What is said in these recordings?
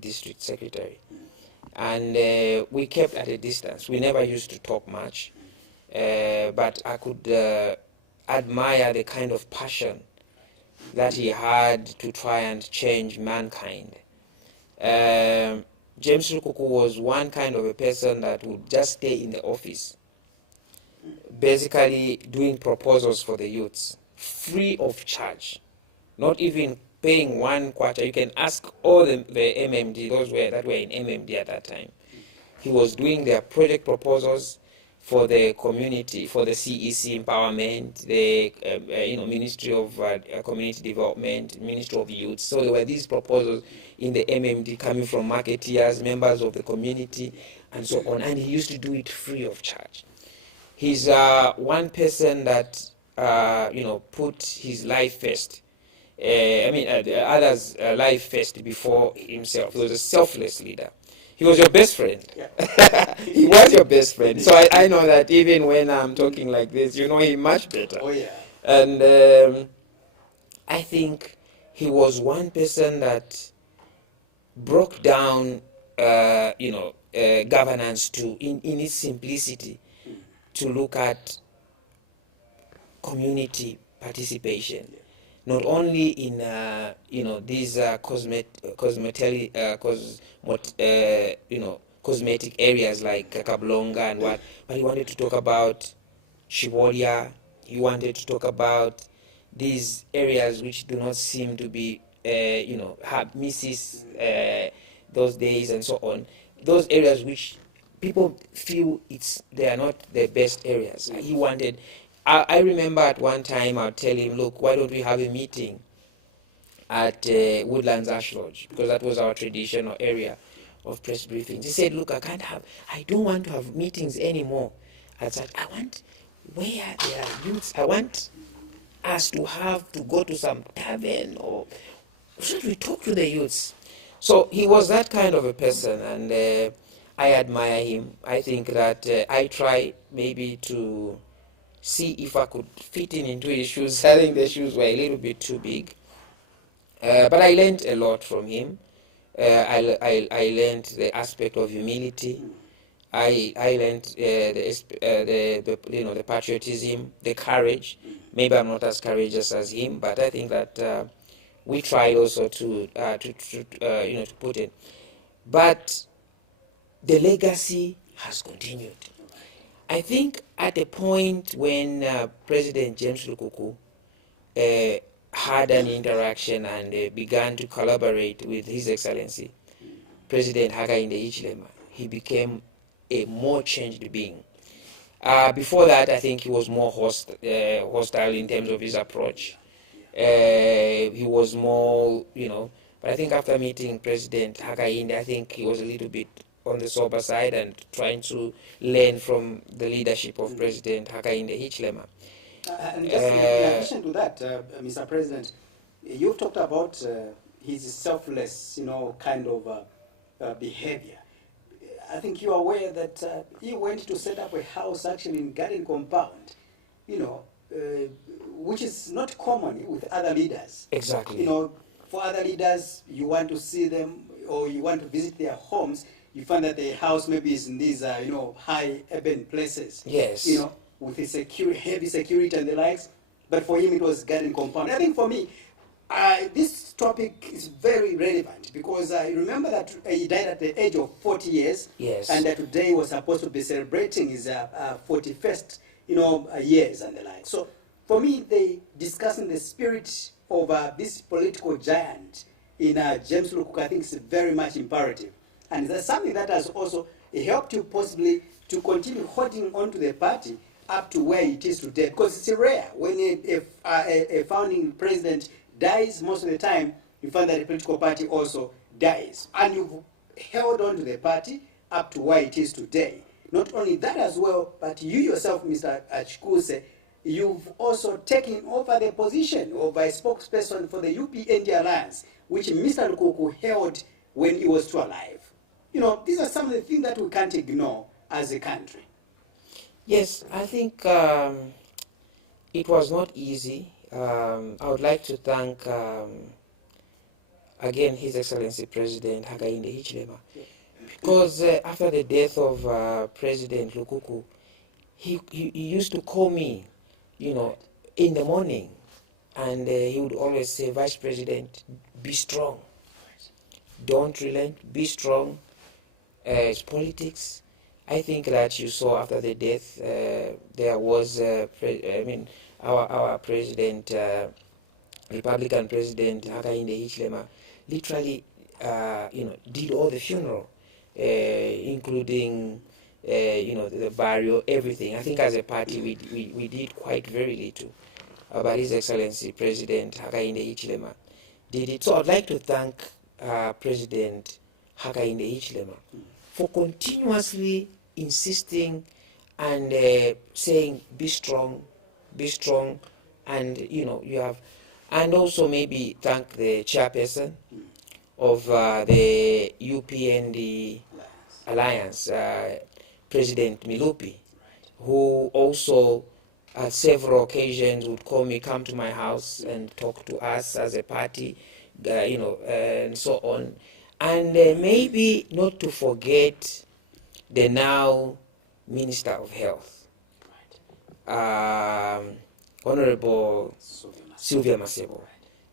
district secretary. And we kept at a distance. We never used to talk much, but I could admire the kind of passion that he had to try and change mankind. James Lukuku was one kind of a person that would just stay in the office, basically doing proposals for the youths, free of charge, not even paying 1 quarter. You can ask all the MMD, those that were in MMD at that time. He was doing their project proposals for the community, for the CEC empowerment, the Ministry of Community Development, Ministry of Youth. So there were these proposals in the MMD coming from marketeers, members of the community, and so on. And he used to do it free of charge. He's one person that put his life first. The others' life first before himself. He was a selfless leader. He was your best friend. Yeah. He was your best friend. So I know that even when I'm talking like this, you know him much better. Oh, yeah. And I think he was one person that broke down, governance in its simplicity, to look at community participation. Not only in these cosmetic areas like Kablonga and what, but he wanted to talk about Shibolia. He wanted to talk about these areas which do not seem to be have misses those days and so on. Those areas which people feel they are not the best areas. He wanted. I remember at one time I'd tell him, look, why don't we have a meeting at Woodlands Ash Lodge, because that was our traditional area of press briefings. He said, look, I don't want to have meetings anymore. I said, I want where there are youths. I want us to have to go to some tavern, or should we talk to the youths? So he was that kind of a person, and I admire him. I think that I try maybe to see if I could fit into his shoes. I think the shoes were a little bit too big. But I learned a lot from him. I learned the aspect of humility. I learned the patriotism, the courage. Maybe I'm not as courageous as him, but I think that we tried also to put in. But the legacy has continued. I think at the point when President James Lukuku had an interaction and began to collaborate with His Excellency, President Hakainde Hichilema, he became a more changed being. Before that, I think he was more hostile in terms of his approach. He was more, but I think after meeting President Hakainde, I think he was a little bit on the sober side and trying to learn from the leadership of President Hakainde Hichilema. And just in addition to that, Mr. President, you've talked about his selfless, kind of behavior. I think you're aware that he went to set up a house actually in Garden Compound, which is not common with other leaders. Exactly. For other leaders, you want to see them or you want to visit their homes, you find that the house maybe is in these, high urban places. Yes. With a heavy security and the likes. But for him, it was Garden Compound. I think for me, this topic is very relevant because I remember that he died at the age of 40 years. Yes. And that today was supposed to be celebrating his 41st, years and the like. So for me, discussing the spirit of this political giant in James Lukuku, I think is very much imperative. And that's something that has also helped you possibly to continue holding on to the party up to where it is today. Because it's rare when a founding president dies. Most of the time, you find that the political party also dies. And you've held on to the party up to where it is today. Not only that as well, but you yourself, Mr. Chikuse, you've also taken over the position of a spokesperson for the UPND Alliance, which Mr. Lukuku held when he was still alive. These are some of the things that we can't ignore as a country. Yes, I think it was not easy. I would like to thank again, His Excellency President Hakainde Hichilema. Because after the death of President Lukuku, he used to call me, in the morning, and he would always say, Vice President, be strong. Don't relent, be strong. It's politics. I think that you saw after the death, there was, our president, Republican President Hakainde Hichilema, literally, did all the funeral, including, the burial, everything. I think as a party, we did quite very little. But His Excellency President Hakainde Hichilema did it. So I'd like to thank President Hakainde Hichilema for continuously insisting and saying, be strong, and you have, and also maybe thank the chairperson of the UPND Alliance, President Milupi, who also at several occasions would come to my house and talk to us as a party, and so on. And maybe not to forget the now Minister of Health, Honorable Sylvia Masebo,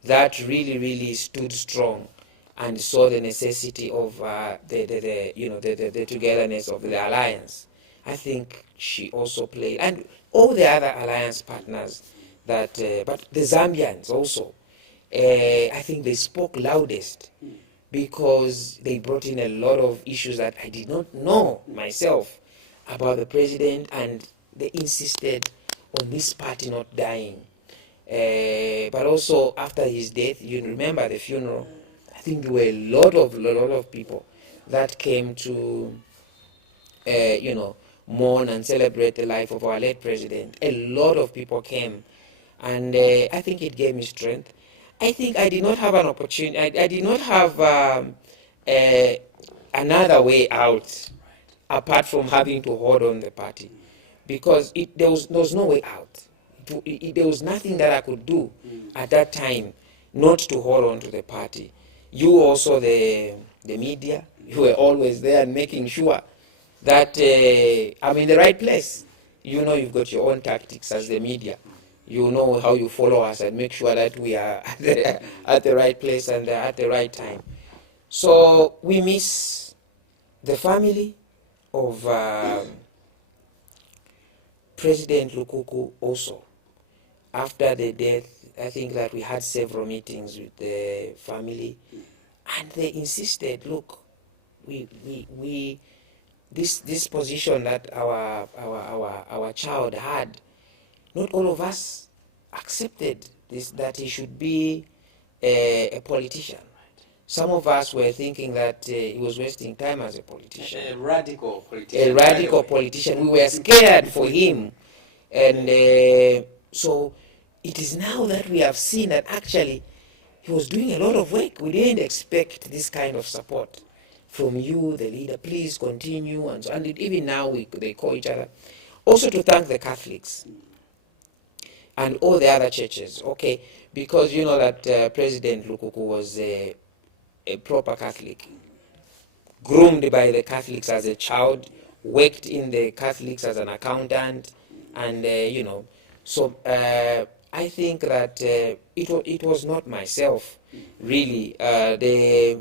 that really stood strong and saw the necessity of the togetherness of the alliance. I think she also played, and all the other alliance partners that, but the Zambians also, I think they spoke loudest, because they brought in a lot of issues that I did not know myself about the president, and they insisted on this party not dying. But also after his death, you remember the funeral, I think there were a lot of people that came to, mourn and celebrate the life of our late president. A lot of people came, and I think it gave me strength. I think I did not have an opportunity, I did not have another way out apart from having to hold on the party, because there was no way out. There was nothing that I could do at that time not to hold on to the party. You also, the media, you were always there and making sure that I'm in the right place. You've got your own tactics as the media. You know how you follow us and make sure that we are at the right place and at the right time. So we miss the family of President Lukuku also. After the death, I think that we had several meetings with the family, and they insisted, look, this position that our child had, not all of us accepted this, that he should be a politician. Some of us were thinking that he was wasting time as a politician. A radical politician. A radical politician. We were scared for him. And so it is now that we have seen that actually he was doing a lot of work. We didn't expect this kind of support from you, the leader. Please continue. And so, and even now they call each other. Also to thank the Catholics and all the other churches, okay, because you know that President Lukuku was a proper Catholic, groomed by the Catholics as a child, worked in the Catholics as an accountant, and so I think that it was not myself, really. The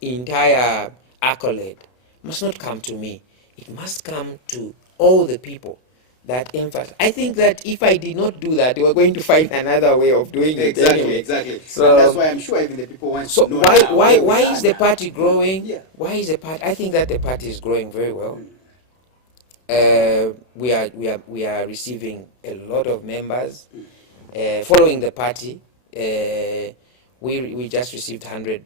entire accolade must not come to me. It must come to all the people that emphasize. I think that if I did not do that, they were going to find another way of doing it anyway. Exactly. So that's why I'm sure even the people want so to know. why is the party growing? Yeah. Why is the party? I think that the party is growing very well. We are receiving a lot of members following the party. We just received 100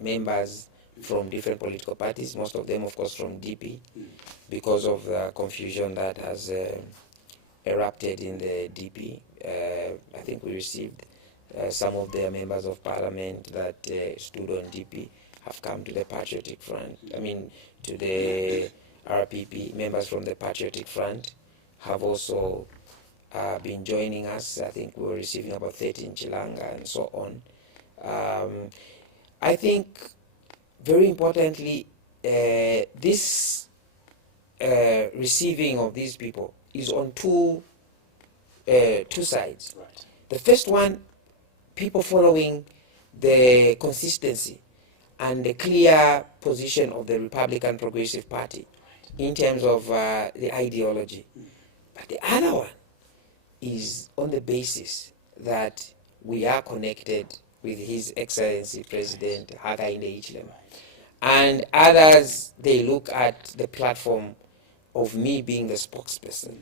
members from different political parties, most of them of course from DP, because of the confusion that has erupted in the DP. I think we received some of their members of parliament that stood on DP have come to the Patriotic Front. I mean, to the RPP. Members from the Patriotic Front have also been joining us. I think we were receiving about 30 in Chilanga and so on. I think very importantly, this receiving of these people is on two sides. Right. The first one, people following the consistency and the clear position of the Republican Progressive Party in terms of the ideology. But the other one is on the basis that we are connected with His Excellency President Hakainde Hichilema. And others, they look at the platform of me being the spokesperson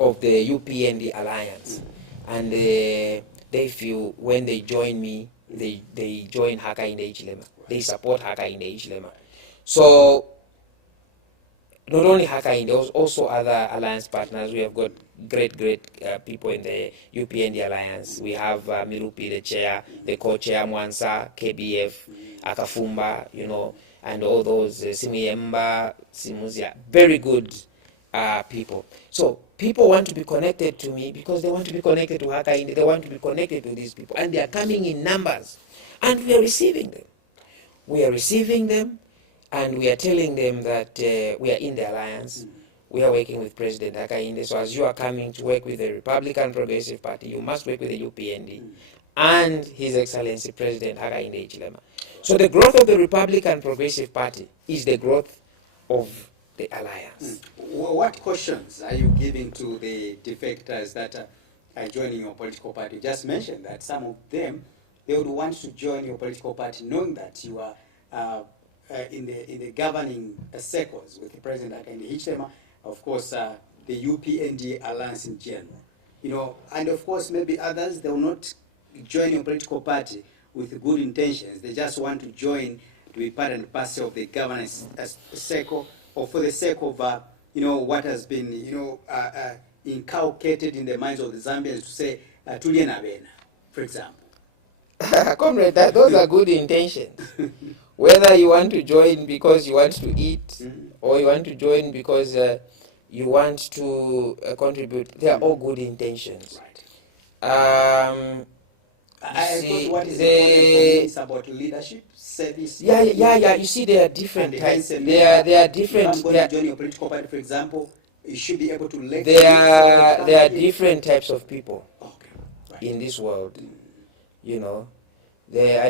of the UPND alliance. And they feel when they join me, they join Hakainde Hichilema. They support Hakainde Hichilema. So not only Hakainde, there's also other alliance partners. We have got great people in the UPND alliance. We have Milupi, the chair, the co-chair, Mwansa, KBF, Akafumba, and all those, Simiyemba, Simuzia, very good people. So people want to be connected to me because they want to be connected to Hakainde, they want to be connected to these people, and they are coming in numbers, and we are receiving them. We are receiving them, and we are telling them that we are in the alliance. We are working with President Hakainde. So as you are coming to work with the Republican Progressive Party, you must work with the UPND and His Excellency President Hakainde Hichilema. So the growth of the Republican Progressive Party is the growth of the alliance. What cautions are you giving to the defectors that are joining your political party? You just mentioned that some of them, they would want to join your political party knowing that you are in the governing circles with the President Hakainde Hichilema, of course, the UPND alliance in general, and of course maybe others, they will not join your political party with good intentions. They just want to join to be part and parcel of the governance circle, or for the sake of what has been inculcated in the minds of the Zambians to say Tuliena Bena, for example. Comrade, those are good intentions. Whether you want to join because you want to eat, or you want to join because you want to contribute, they are all good intentions. Right. I thought what is important is about leadership, service. Yeah. You see, they are different types. They are different. If I'm going to join your political party, for example, you should be able to elect. There are different types of people in this world. I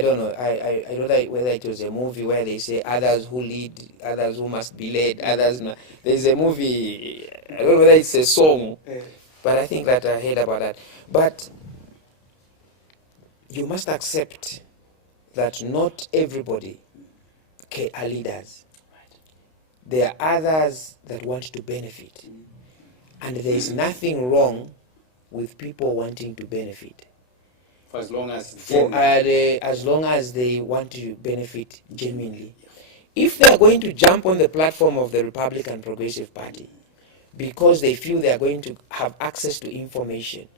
don't know. I don't know whether it was a movie where they say others who lead, others who must be led, others. There's a movie. I don't know whether it's a song, but I think that I heard about that. But you must accept that not everybody are leaders. There are others that want to benefit, and there is nothing wrong with people wanting to benefit. For as long as as long as they want to benefit genuinely. If they are going to jump on the platform of the Republican Progressive Party because they feel they are going to have access to information,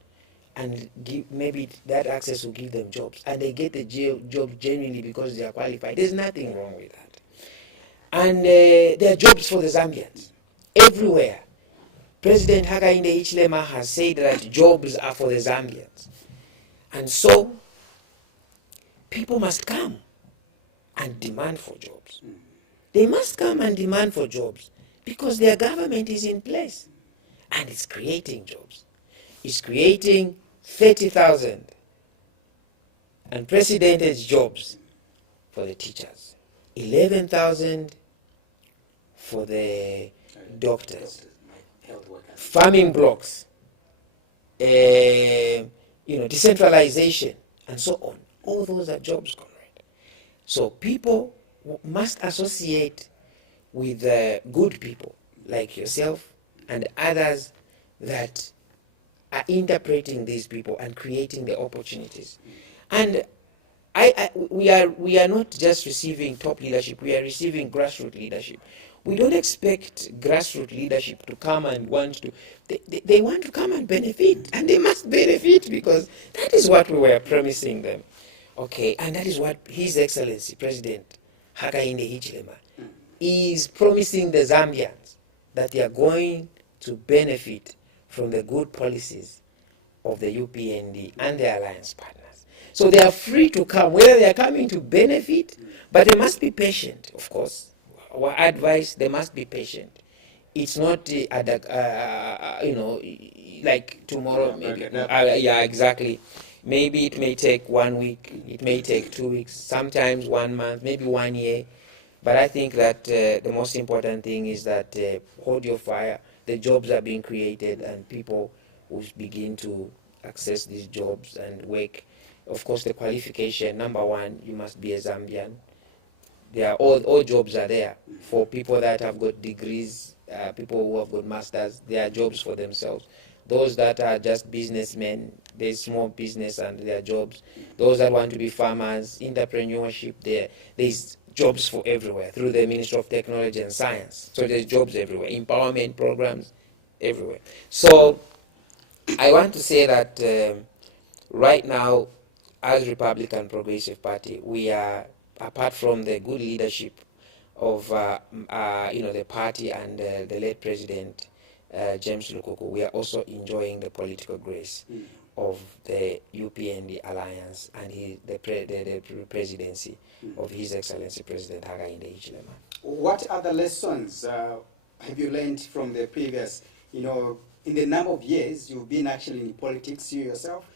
and maybe that access will give them jobs, and they get the job genuinely because they are qualified, there's nothing wrong with that. And there are jobs for the Zambians everywhere. President Hakainde Hichilema has said that jobs are for the Zambians. And so, people must come and demand for jobs. They must come and demand for jobs because their government is in place and it's creating jobs. It's creating 30,000 unprecedented jobs for the teachers, 11,000 for the doctors, farming blocks, decentralization, and so on. All those are jobs, comrade. So people must associate with good people like yourself and others that are interpreting these people and creating the opportunities. And we are not just receiving top leadership, we are receiving grassroots leadership. We don't expect grassroots leadership to come and want to, they want to come and benefit, and they must benefit because that is what we were promising them. Okay, and that is what His Excellency President Hakainde Hichilema is promising the Zambians, that they are going to benefit from the good policies of the UPND and the alliance partners. So they are free to come, whether they are coming to benefit, but they must be patient, of course. Our advice, they must be patient. It's not, like tomorrow, maybe. Yeah, exactly. Maybe it may take 1 week, it may take 2 weeks, sometimes 1 month, maybe 1 year. But I think that the most important thing is that hold your fire. The jobs are being created, and people will begin to access these jobs and work. Of course, the qualification, number one, you must be a Zambian. There are all jobs are there for people that have got degrees, people who have got masters. There are jobs for themselves. Those that are just businessmen, there's small business and there are jobs. Those that want to be farmers, entrepreneurship, there's jobs for everywhere through the Ministry of Technology and Science. So there's jobs everywhere, empowerment programs everywhere. So I want to say that right now, as Republican Progressive Party, we are, apart from the good leadership of the party and the late President James Lukuku, we are also enjoying the political grace of the UPND alliance and the presidency of His Excellency President Hakainde Hichilema. What other lessons have you learned from the previous, in the number of years you've been actually in politics, you yourself?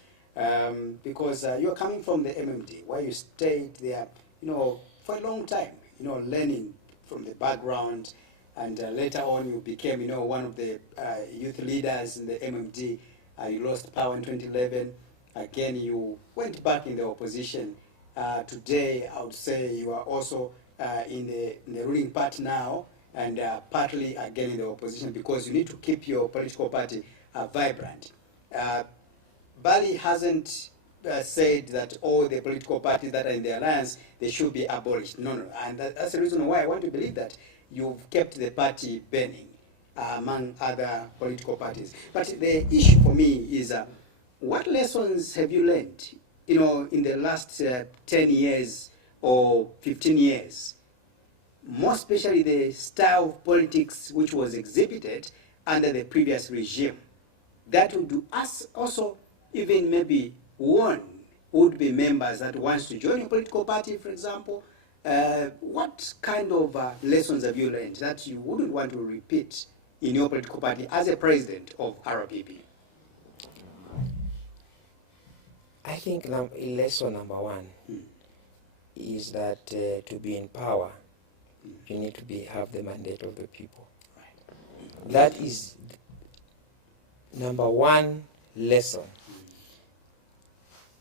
Because you're coming from the MMD, where you stayed there, for a long time, learning from the background, and later on you became, one of the youth leaders in the MMD. You lost power in 2011. Again, you went back in the opposition. Today, I would say you are also in the ruling party now, and partly again in the opposition, because you need to keep your political party vibrant. Bali hasn't said that all the political parties that are in the alliance, they should be abolished. No. And that's the reason why I want to believe that you've kept the party burning among other political parties. But the issue for me is, what lessons have you learned, in the last 10 years or 15 years? More especially the style of politics which was exhibited under the previous regime. That would do us also even maybe warn would-be members that wants to join a political party, for example. What kind of lessons have you learned that you wouldn't want to repeat in your political party as a president of RPP? I think lesson number one is that to be in power, you need to have the mandate of the people. Right. That is number one lesson.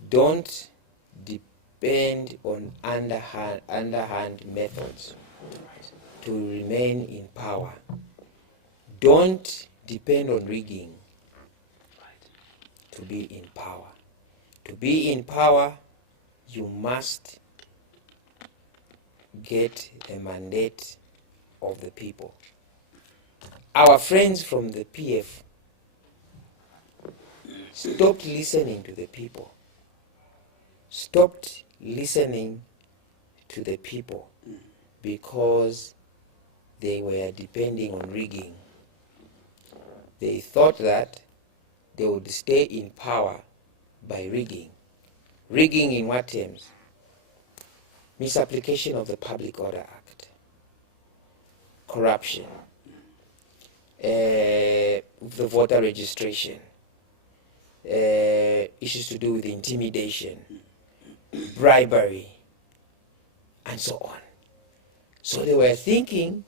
Don't depend on underhand methods to remain in power. Don't depend on rigging to be in power. To be in power, you must get a mandate of the people. Our friends from the PF stopped listening to the people. Stopped listening to the people because they were depending on rigging. They thought that they would stay in power by rigging. Rigging in what terms? Misapplication of the Public Order Act, corruption, the voter registration, issues to do with intimidation, bribery, and so on. So they were thinking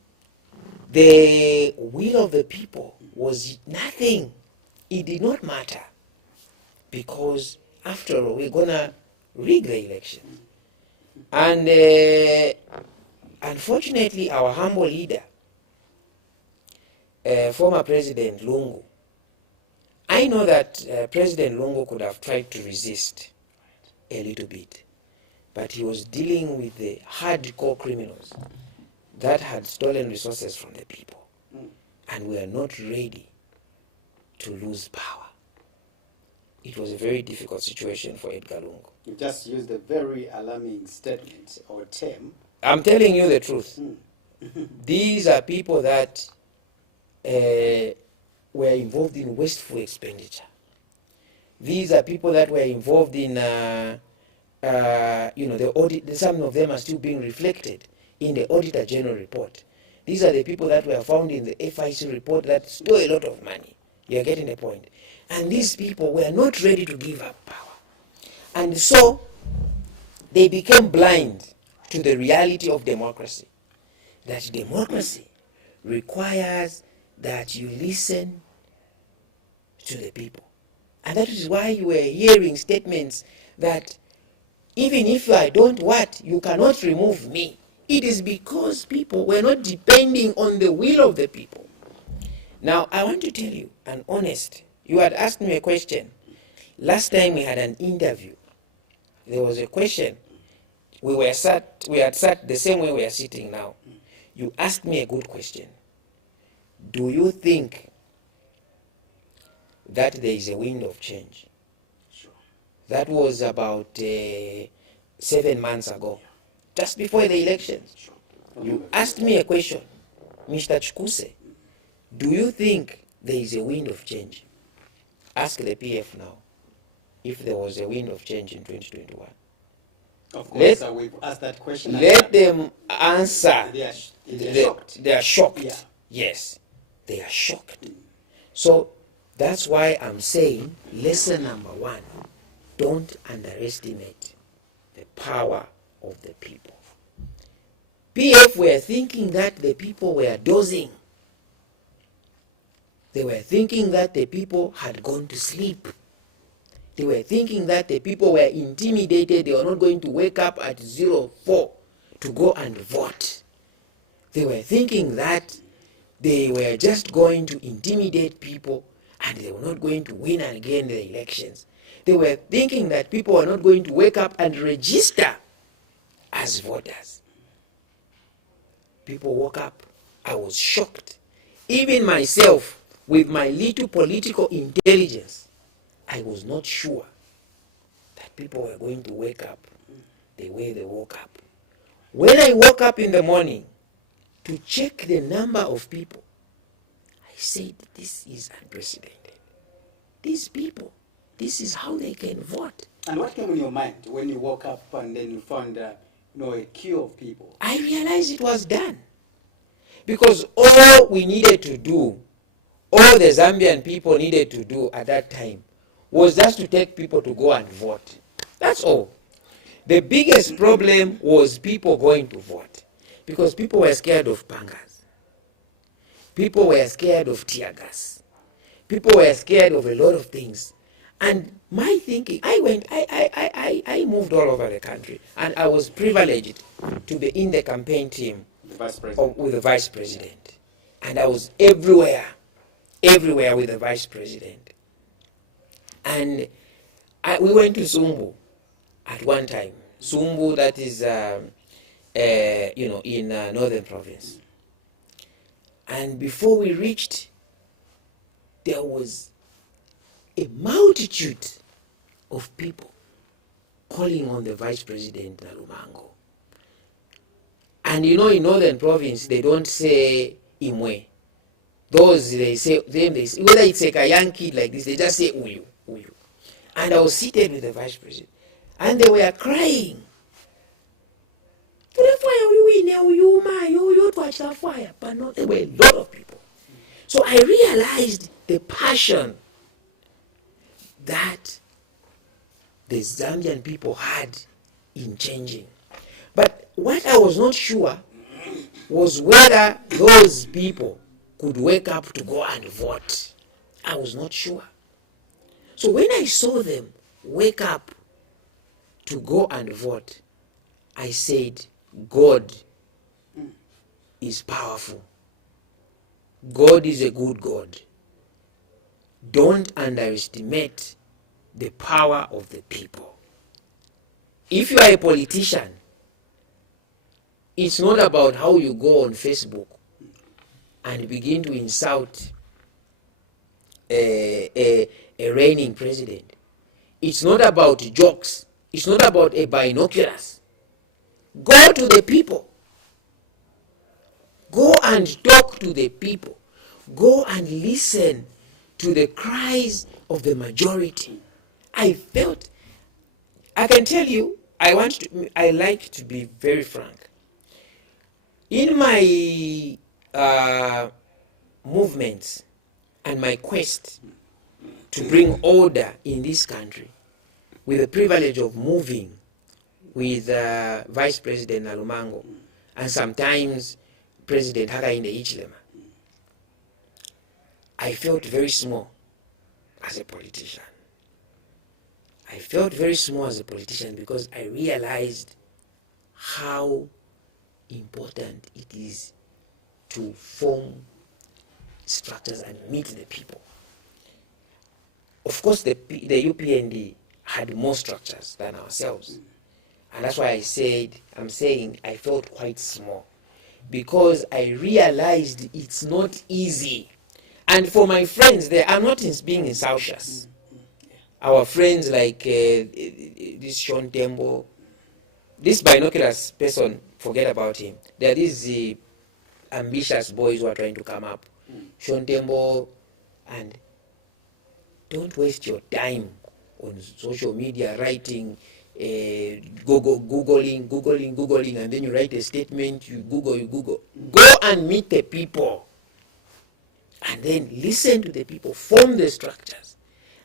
the will of the people was nothing. It did not matter, because after all, we're gonna rig the election. And unfortunately, our humble leader, former President Lungu, I know that President Lungu could have tried to resist a little bit, but he was dealing with the hardcore criminals that had stolen resources from the people, and we are not ready to lose power. It was a very difficult situation for Edgar Lungu. You just used a very alarming statement or term. I'm telling you the truth. These are people that were involved in wasteful expenditure. These are people that were involved in the audit, some of them are still being reflected in the Auditor General report. These are the people that were found in the FIC report that stole a lot of money. You're getting the point. And these people were not ready to give up power. And so they became blind to the reality of democracy. That democracy requires that you listen to the people. And that is why you were hearing statements that even if I don't what, you cannot remove me. It is because people were not depending on the will of the people. Now, I want to tell you, an honest, you had asked me a question. Last time we had an interview, there was a question. We had sat the same way we are sitting now. You asked me a good question. Do you think that there is a wind of change? Sure. That was about 7 months ago, just before the elections. Sure. You asked me a question, Mr. Chikuse, do you think there is a wind of change? Ask the PF now if there was a wind of change in 2021. Of course, we've asked that question. Let them answer. They are shocked. They are shocked. Yeah. Yes, they are shocked. So that's why I'm saying lesson number 1, don't underestimate the power of the people. PF were thinking that the people were dozing. They were thinking that the people had gone to sleep. They were thinking that the people were intimidated. They were not going to wake up at 04 to go and vote. They were thinking that they were just going to intimidate people and they were not going to win again the elections. They were thinking that people were not going to wake up and register as voters. People woke up. I was shocked. Even myself, with my little political intelligence, I was not sure that people were going to wake up the way they woke up. When I woke up in the morning to check the number of people, I said, this is unprecedented. These people, this is how they can vote. And what came in your mind when you woke up and then you found a queue of people? I realized it was done. Because all we needed to do, all the Zambian people needed to do at that time, was just to take people to go and vote. That's all. The biggest problem was people going to vote. Because people were scared of pangas. People were scared of tear gas. People were scared of a lot of things. And my thinking, I moved all over the country. And I was privileged to be in the campaign team with the vice president. And I was everywhere with the vice president. And we went to Sumbu at one time. Sumbu, that is, in northern province. And before we reached, there was a multitude of people calling on the vice president, Nalumango. And in northern province, they don't say Imwe. Those, they say, whether it's like a young kid like this, they just say Uyu, Uyu. And I was seated with the vice president. And they were crying. But no, there were a lot of people. So I realized the passion that the Zambian people had in changing. But what I was not sure was whether those people could wake up to go and vote. I was not sure. So when I saw them wake up to go and vote, I said, God is powerful. God is a good God. Don't underestimate the power of the people. If you are a politician, it's not about how you go on Facebook and begin to insult a reigning president. It's not about jokes. It's not about a binoculars. Go to the people. Go and talk to the people. Go and listen to the cries of the majority. I can tell you, I like to be very frank. In my movements and my quest to bring order in this country, with the privilege of moving with Vice President Nalumango and sometimes President Hakainde Hichilema, I felt very small as a politician. I felt very small as a politician because I realized how important it is to form structures and meet the people. Of course, the UPND had more structures than ourselves. And that's why I'm saying I felt quite small. Because I realized it's not easy. And for my friends, I'm not being insultious. Our friends like this Sean Tembo, this binoculars person, forget about him. There are these ambitious boys who are trying to come up. Sean Tembo, and don't waste your time on social media writing, Googling, and then you write a statement, you Google. Go and meet the people. And then listen to the people, form the structures.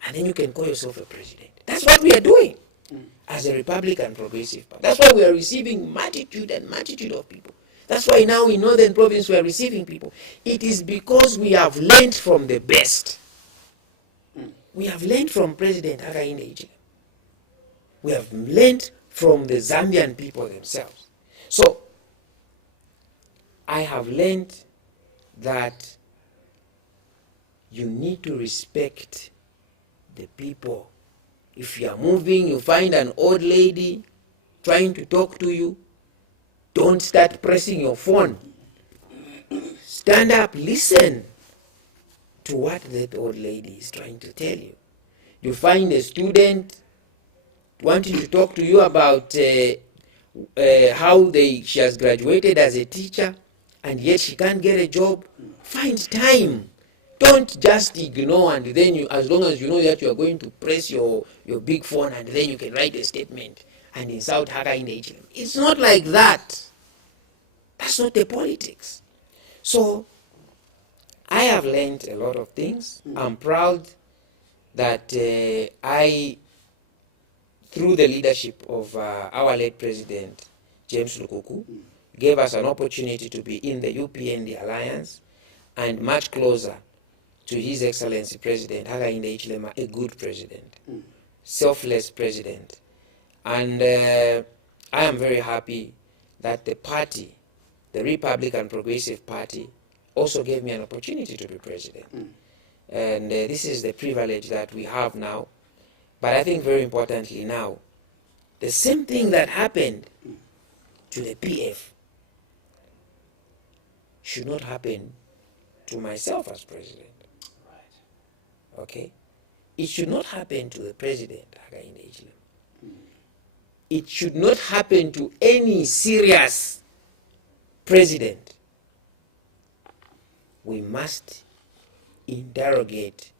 And then you can call yourself a president. That's what we are doing as a Republican Progressive Party. That's why we are receiving multitude of people. That's why now in Northern Province we are receiving people. It is because we have learned from the best. We have learned from President Hakainde Hichilema. We have learned from the Zambian people themselves. So, I have learned that you need to respect the people. If you are moving, you find an old lady trying to talk to you, don't start pressing your phone. Stand up, listen to what that old lady is trying to tell you. You find a student wanting to talk to you about how she has graduated as a teacher and yet she can't get a job. Find time. Don't just ignore, and then as long as you know that you are going to press your big phone and then you can write a statement and insult Hakainde Hichilema. It's not like that. That's not the politics. So, I have learned a lot of things. I'm proud that through the leadership of our late President, James Lukuku, gave us an opportunity to be in the UPND Alliance and much closer to His Excellency President Hakainde Hichilema, a good president, selfless president. And I am very happy that the party, the Republican Progressive Party, also gave me an opportunity to be president. And this is the privilege that we have now. But I think very importantly now, the same thing that happened to the PF should not happen to myself as president. Okay? It should not happen to the president, Hakainde Hichilema. It should not happen to any serious president. We must interrogate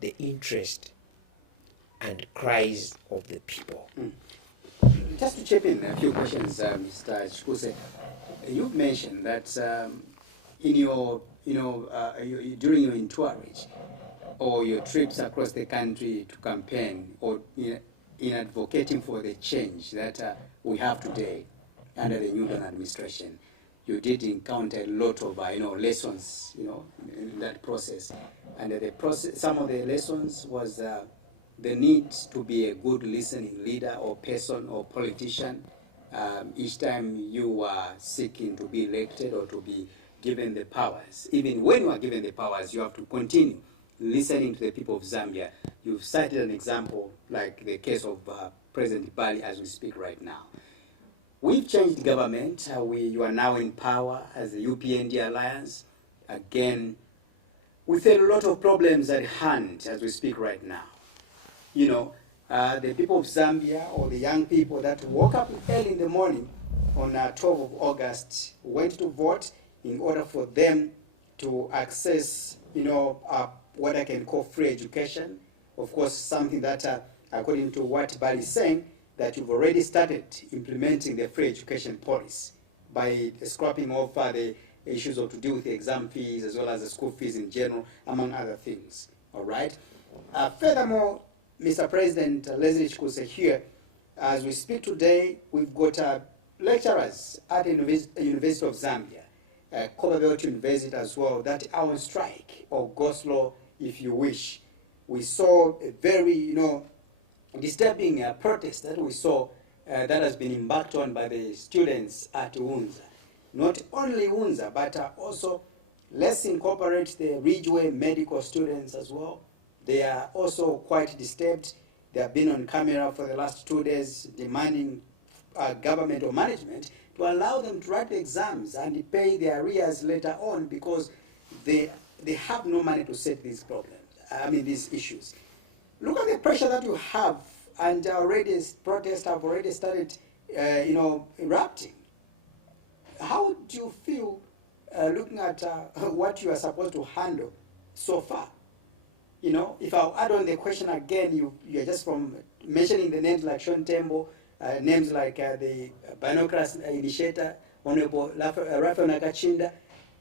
the interest and cries of the people. Just to chip in a few questions, Mr. Chikuse, you've mentioned that in your, during your entourage or your trips across the country to campaign or in advocating for the change that we have today under the new administration, you did encounter a lot of lessons in that process, and the process, some of the lessons was the need to be a good listening leader or person or politician each time you were seeking to be elected or to be given the powers. Even when you are given the powers, you have to continue listening to the people of Zambia. You've cited an example like the case of President Bali as we speak right now. We've changed government. You are now in power as the UPND Alliance. Again, with a lot of problems at hand as we speak right now. The people of Zambia or the young people that woke up early in the morning on 12th of August went to vote in order for them to access, what I can call free education. Of course, something that, according to what Bali is saying, that you've already started implementing the free education policy by scrapping off the issues of to do with the exam fees as well as the school fees in general, among other things. All right. Furthermore, Mr. President, Leslie Chikuse here, as we speak today, we've got lecturers at the University of Zambia, Copperbelt University as well, that are on strike, or Goslow, if you wish. We saw a very, disturbing protest that we saw that has been embarked on by the students at UNZA. Not only UNZA, but also let's incorporate the Ridgeway medical students as well. They are also quite disturbed. They have been on camera for the last 2 days demanding government or management to allow them to write the exams and pay their arrears later on, because they have no money to set these problems. These issues. Look at the pressure that you have, and already protests have already started, erupting. How do you feel looking at what you are supposed to handle so far? If I add on the question again, you're just from mentioning the names like Sean Tembo, names like the Binoculars initiator, Honorable Raphael Nakachinda,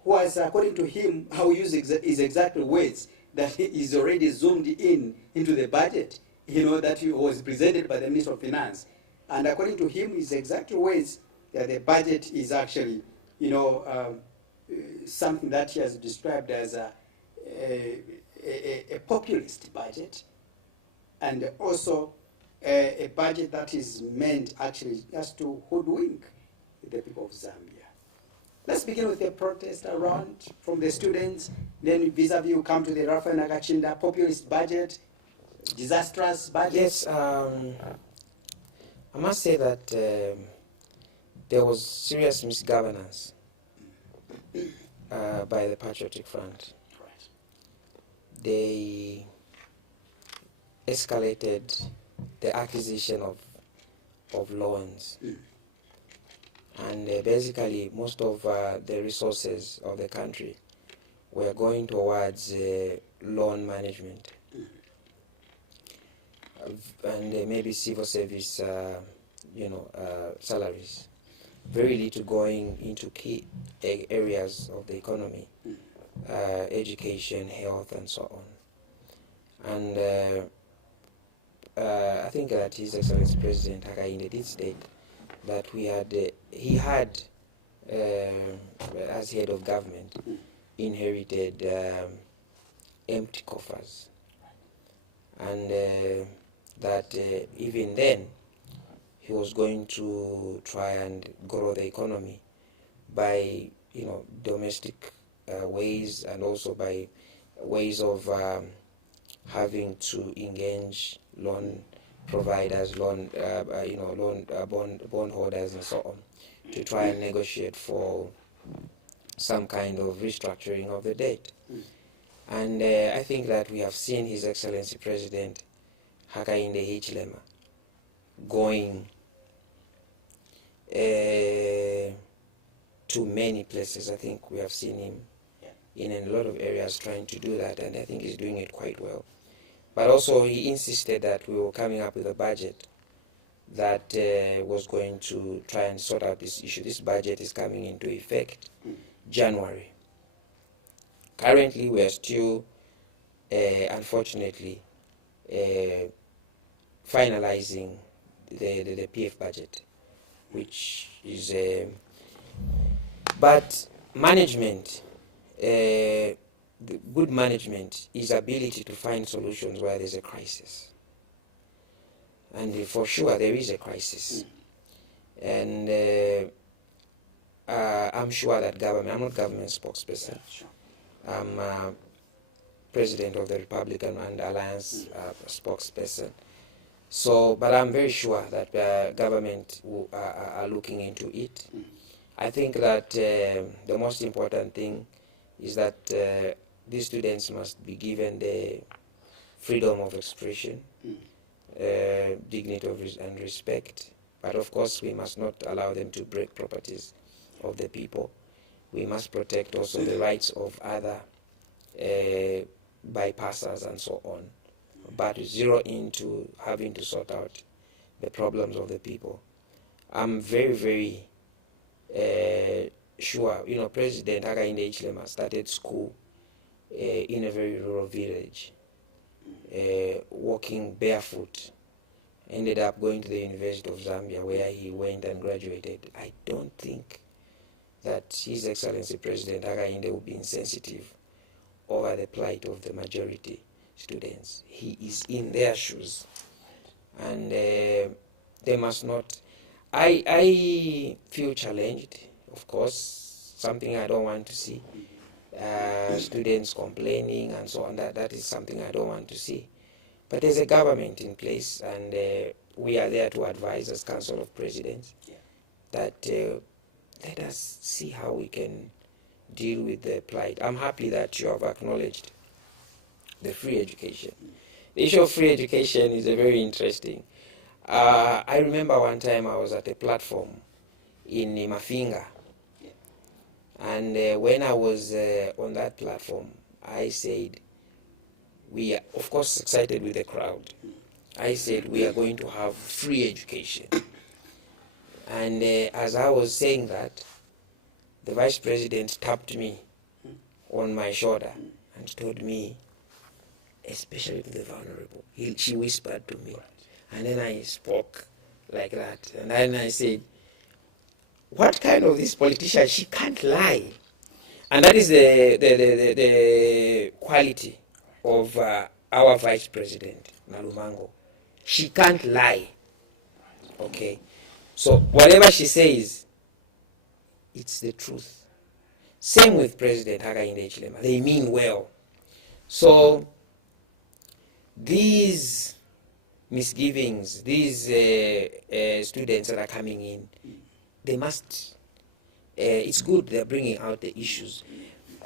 who has, according to him, how he uses his exact words, that is already zoomed into the budget, that was presented by the Minister of Finance. And according to him, his exact words, that the budget is actually, something that he has described as a populist budget, and also a budget that is meant actually just to hoodwink the people of Zambia. Let's begin with the protest around from the students, then vis-a-vis you come to the Raphael Nakachinda populist budget, disastrous budget. Yes, I must say that there was serious misgovernance by the Patriotic Front. They escalated the acquisition of loans. And basically, most of the resources of the country were going towards loan management and maybe civil service, salaries. Very little going into key areas of the economy, education, health, and so on. And I think that His Excellency President Hakainde did state that he had, as head of government, inherited empty coffers, and that even then he was going to try and grow the economy by domestic ways, and also by ways of having to engage loan providers, bond holders, and so on, to try and negotiate for some kind of restructuring of the debt. And I think that we have seen His Excellency President Hakainde Hichilema going to many places. I think we have seen him in a lot of areas trying to do that, and I think he's doing it quite well. But also he insisted that we were coming up with a budget that was going to try and sort out this issue. This budget is coming into effect January. Currently, we are still, unfortunately, finalizing the PF budget, which is... but management, the good management is ability to find solutions where there's a crisis. And for sure, there is a crisis. And I'm sure that government, I'm not government spokesperson. I'm president of the Republican and Alliance spokesperson. So, but I'm very sure that government are looking into it. I think that the most important thing is that these students must be given the freedom of expression, dignity and respect. But of course, we must not allow them to break properties of the people. We must protect also the rights of other bypassers and so on. But zero into having to sort out the problems of the people. I'm very, very sure, President Hakainde Hichilema started school in a very rural village, walking barefoot, ended up going to the University of Zambia where he went and graduated. I don't think that His Excellency President Hakainde will be insensitive over the plight of the majority students. He is in their shoes, and they must not. I feel challenged, of course, something I don't want to see. Students complaining and so on, that is something I don't want to see. But there's a government in place, and we are there to advise as Council of Presidents that let us see how we can deal with the plight. I'm happy that you have acknowledged the free education. The issue of free education is a very interesting. I remember one time I was at a platform in Mafinga, and when I was on that platform, I said, we are, of course, excited with the crowd. I said, we are going to have free education. And as I was saying that, the Vice President tapped me on my shoulder and told me, especially to the vulnerable. She whispered to me. And then I spoke like that. And then I said, what kind of this politician? She can't lie. And that is the quality of our Vice President, Nalumango. She can't lie. Okay? So whatever she says, it's the truth. Same with President Hakainde Hichilema. They mean well. So these misgivings, these students that are coming in, they must, it's good they're bringing out the issues.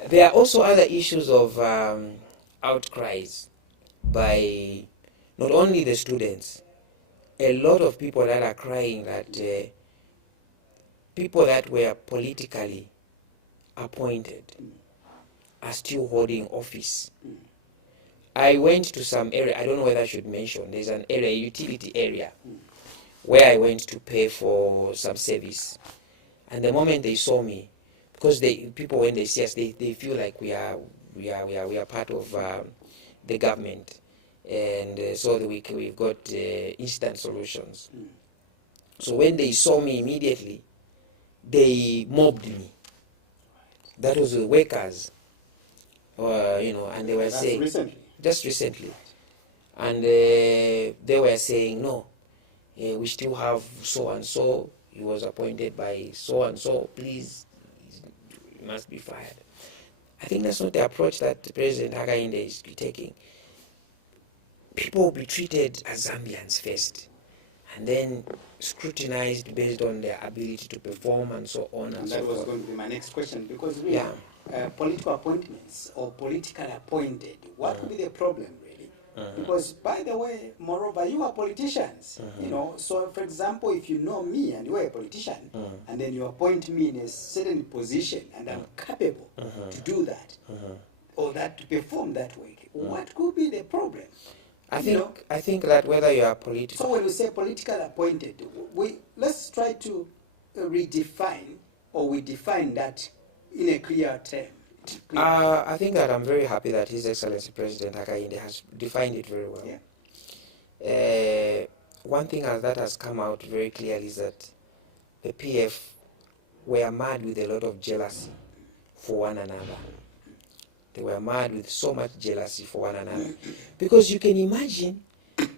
There are also other issues of outcries by not only the students, a lot of people that are crying that people that were politically appointed are still holding office. I went to some area, I don't know whether I should mention, there's an area, a utility area, where I went to pay for some service. And the moment they saw me, because people when they see us, they feel like we are part of the government, and so we've got instant solutions. So when they saw me immediately, they mobbed me. That was the workers, and they were saying recently. Just recently, and they were saying no, we still have so and so. He was appointed by so and so. Please, he must be fired. I think that's not the approach that President Hakainde is taking. People will be treated as Zambians first, and then scrutinized based on their ability to perform and so on and so forth. That was going to be my next question, because really, political appointments or politically appointed, what would be the problem really? Because, by the way, moreover, you are politicians, so for example, if you know me and you are a politician, and then you appoint me in a certain position and I'm capable to do that, or that to perform that work, what could be the problem? I think that whether you are political. So when we say political appointed, let's try to redefine, or we define that in a clear term. I think that I'm very happy that His Excellency President Hakainde has defined it very well. One thing that has come out very clearly is that the PF were mad with a lot of jealousy for one another. They were mad with so much jealousy for one another. Because you can imagine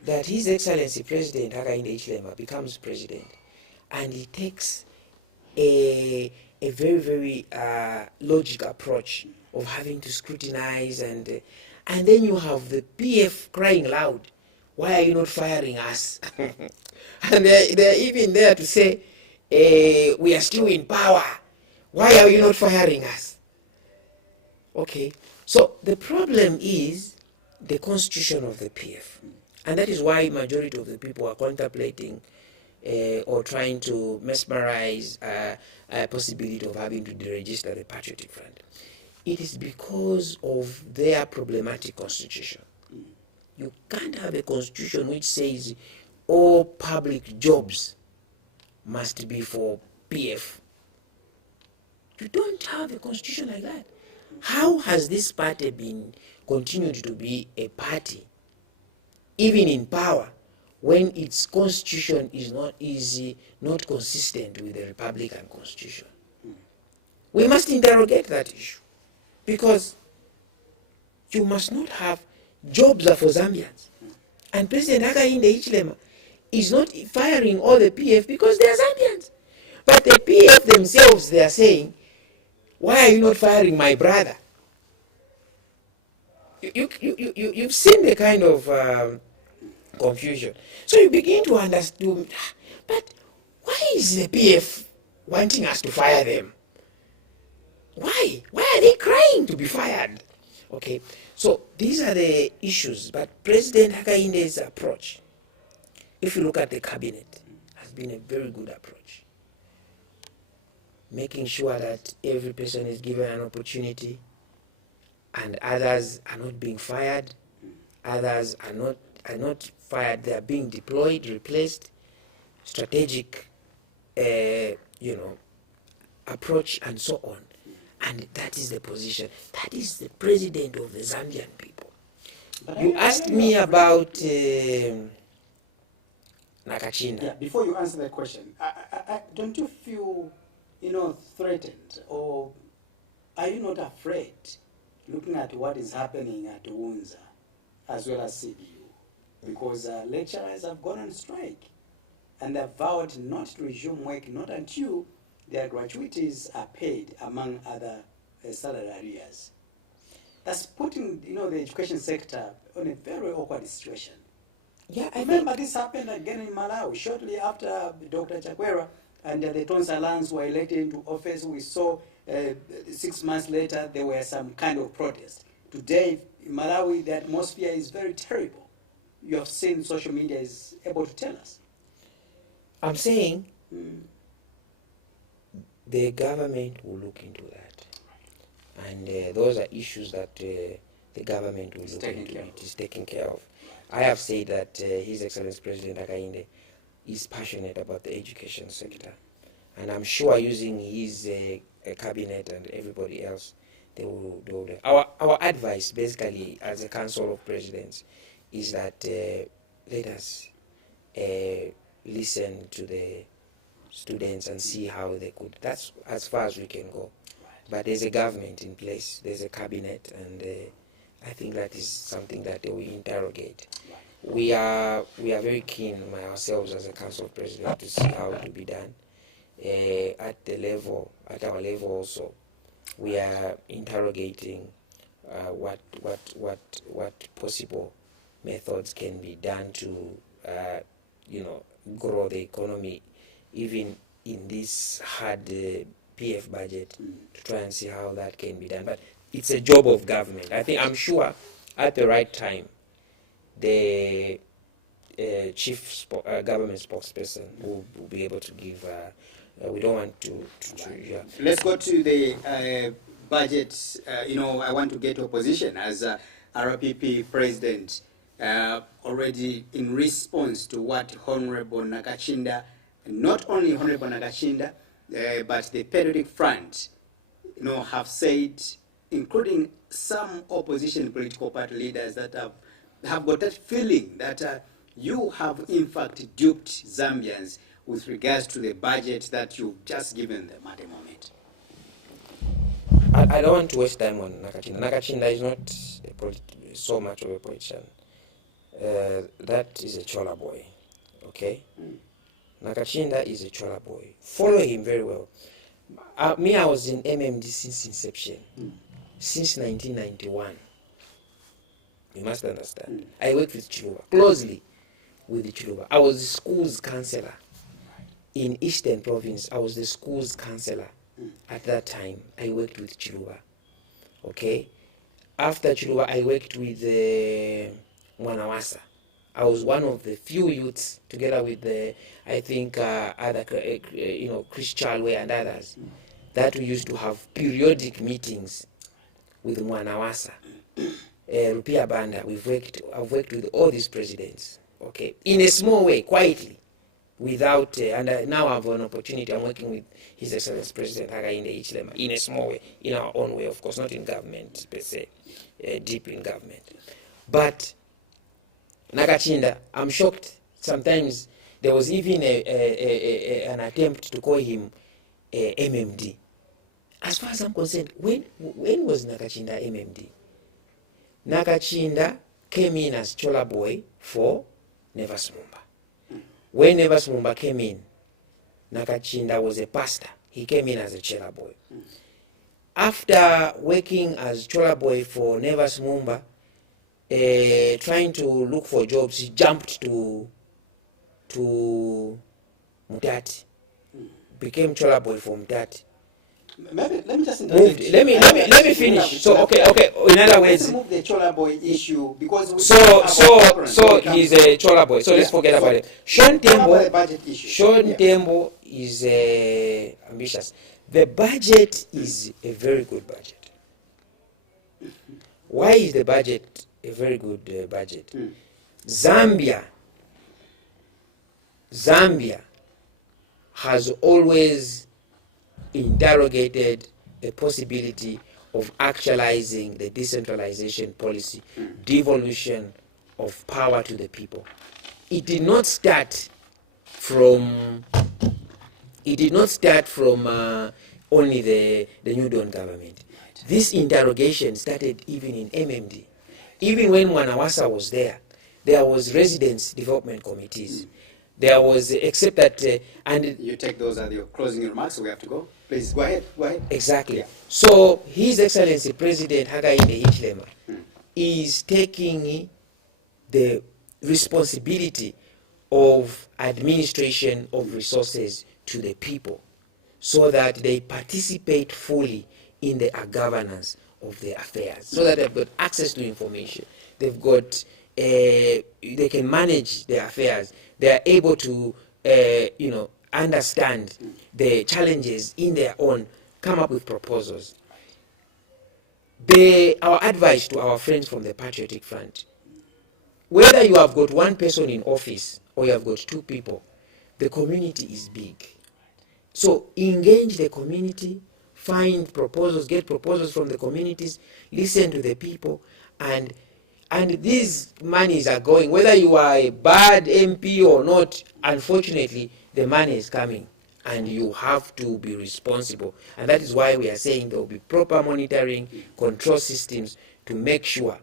that His Excellency President Hakainde Hichilema becomes president, and he takes a very, very logical approach of having to scrutinize, and then you have the PF crying loud, why are you not firing us? And they're even there to say, we are still in power, why are you not firing us? Okay, so the problem is the constitution of the PF, and that is why majority of the people are contemplating or trying to mesmerize a possibility of having to deregister the Patriotic Front. It is because of their problematic constitution. You can't have a constitution which says all public jobs must be for PF. You don't have a constitution like that. How has this party been continued to be a party, even in power, when its constitution is not consistent with the Republican constitution? We must interrogate that issue, because you must not have jobs are for Zambians. And President Hakainde Hichilema is not firing all the PF because they are Zambians. But the PF themselves, they are saying, why are you not firing my brother? You've seen the kind of confusion. So you begin to understand, but why is the PF wanting us to fire them? Why? Why are they crying to be fired? Okay, so these are the issues. But President Hakainde's approach, if you look at the cabinet, has been a very good approach. Making sure that every person is given an opportunity, and others are not being fired, others are not fired, they are being deployed, replaced, strategic, approach, and so on. And that is the position. That is the president of the Zambian people. But You asked me about Nakachinda. Yeah, before you answer that question, don't you feel, threatened, or are you not afraid, looking at what is happening at Unza as well as CBU? Because lecturers have gone on strike, and they've vowed not to resume work not until their gratuities are paid, among other salary arrears. That's putting, the education sector on a very awkward situation. Yeah, I Remember, this happened again in Malawi shortly after Dr. Chakwera and the Tonsalans were elected into office. We saw 6 months later there were some kind of protest. Today in Malawi the atmosphere is very terrible. You have seen social media is able to tell us. I'm saying the government will look into that, and those are issues that the government will look into. It is taking care of. I have said that His Excellency President Hakainde is passionate about the education sector, and I'm sure using his cabinet and everybody else, they will do that. Our advice, basically, as a Council of Presidents, is that let us listen to the students and see how they could. That's as far as we can go. But there's a government in place, there's a cabinet, and I think that is something that they will interrogate. We are very keen ourselves as a Council of Presidents to see how it will be done. At our level also, we are interrogating what possible methods can be done to grow the economy, even in this hard PF budget, to try and see how that can be done. But it's a job of government. I'm sure at the right time, the chief government spokesperson will be able to give. We don't want to yeah. Let's go to the budget. I want to get your position as RPP president. Already in response to what Honorable Nakachinda, not only Honorable Nakachinda, but the Patriotic Front, have said, including some opposition political party leaders that have got that feeling that you have in fact duped Zambians with regards to the budget that you've just given them at the moment. I don't want to waste time on Nakachinda. Nakachinda is not so much of a politician. That is a Chola boy, okay? Nakachinda is a Chola boy. Follow him very well. I was in MMD since inception, since 1991. You must understand. I worked with Chiluba, closely with the Chiluba. I was the school's counselor in Eastern Province. I was the school's counselor at that time. I worked with Chiluba, okay? After Chiluba, I worked with Mwanawasa. I was one of the few youths, together with other, Chris Chalwe and others, that we used to have periodic meetings with Mwanawasa. Rupia Banda, I've worked with all these presidents, okay, in a small way, quietly, without, now I have an opportunity, I'm working with His Excellency President Hakainde Hichilema, in a small way, in our own way, of course, not in government per se, deep in government. But Nakachinda, I'm shocked. Sometimes there was even an attempt to call him MMD. As far as I'm concerned, when was Nakachinda MMD? Nakachinda came in as Chola Boy for Nevas Mumba. When Nevas Mumba came in, Nakachinda was a pastor. He came in as a Chola Boy. After working as Chola Boy for Nevas Mumba, trying to look for jobs, he jumped to Mutati, became Chola Boy for Mutati. Maybe let me just Moved. Let me finish. So okay. In other words, let's move the Chola Boy issue because we so he's a Chola Boy. So let's forget about it. Sean Tembo is ambitious. The budget is a very good budget. Why is the budget a very good budget? Zambia has always interrogated a possibility of actualizing the decentralization policy, devolution of power to the people. It did not start from only the New Dawn government. This interrogation started even in MMD. Even when Mwanawasa was there was residence development committees. There was, except that, and you take those as your closing remarks, so we have to go. Please go ahead. Exactly. Yeah. So His Excellency President Hakainde Hichilema is taking the responsibility of administration of resources to the people, so that they participate fully in the governance of their affairs, so that they've got access to information, they've got, they can manage their affairs, they are able to, understand the challenges in their own, come up with proposals. Our advice to our friends from the Patriotic Front, whether you have got one person in office or you have got two people, the community is big. So engage the community, find proposals, get proposals from the communities, listen to the people, and these monies are going, whether you are a bad MP or not, unfortunately, the money is coming, and you have to be responsible. And that is why we are saying there will be proper monitoring, control systems to make sure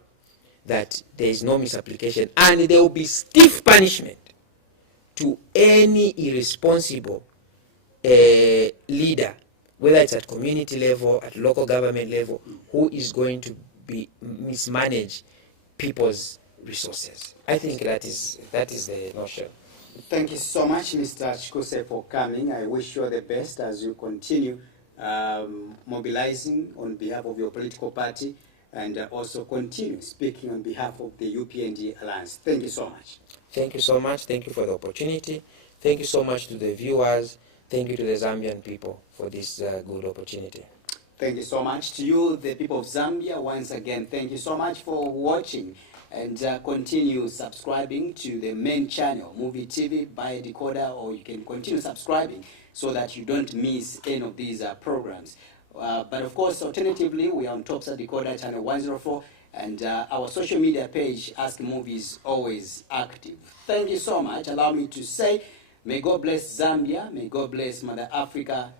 that there is no misapplication, and there will be stiff punishment to any irresponsible leader, whether it's at community level, at local government level, who is going to be mismanage people's resources. I think that is the notion. Thank you so much, Mr. Chikuse, for coming. I wish you all the best as you continue mobilizing on behalf of your political party, and also continue speaking on behalf of the UPND Alliance. Thank you so much. Thank you so much. Thank you for the opportunity. Thank you so much to the viewers. Thank you to the Zambian people for this good opportunity. Thank you so much to you, the people of Zambia. Once again, thank you so much for watching, and continue subscribing to the main channel, Muvi TV, buy a decoder, or you can continue subscribing so that you don't miss any of these programs. But of course, alternatively, we are on Topsa Decoder channel 104, and our social media page, Ask Muvi, is always active. Thank you so much. Allow me to say, may God bless Zambia, may God bless Mother Africa.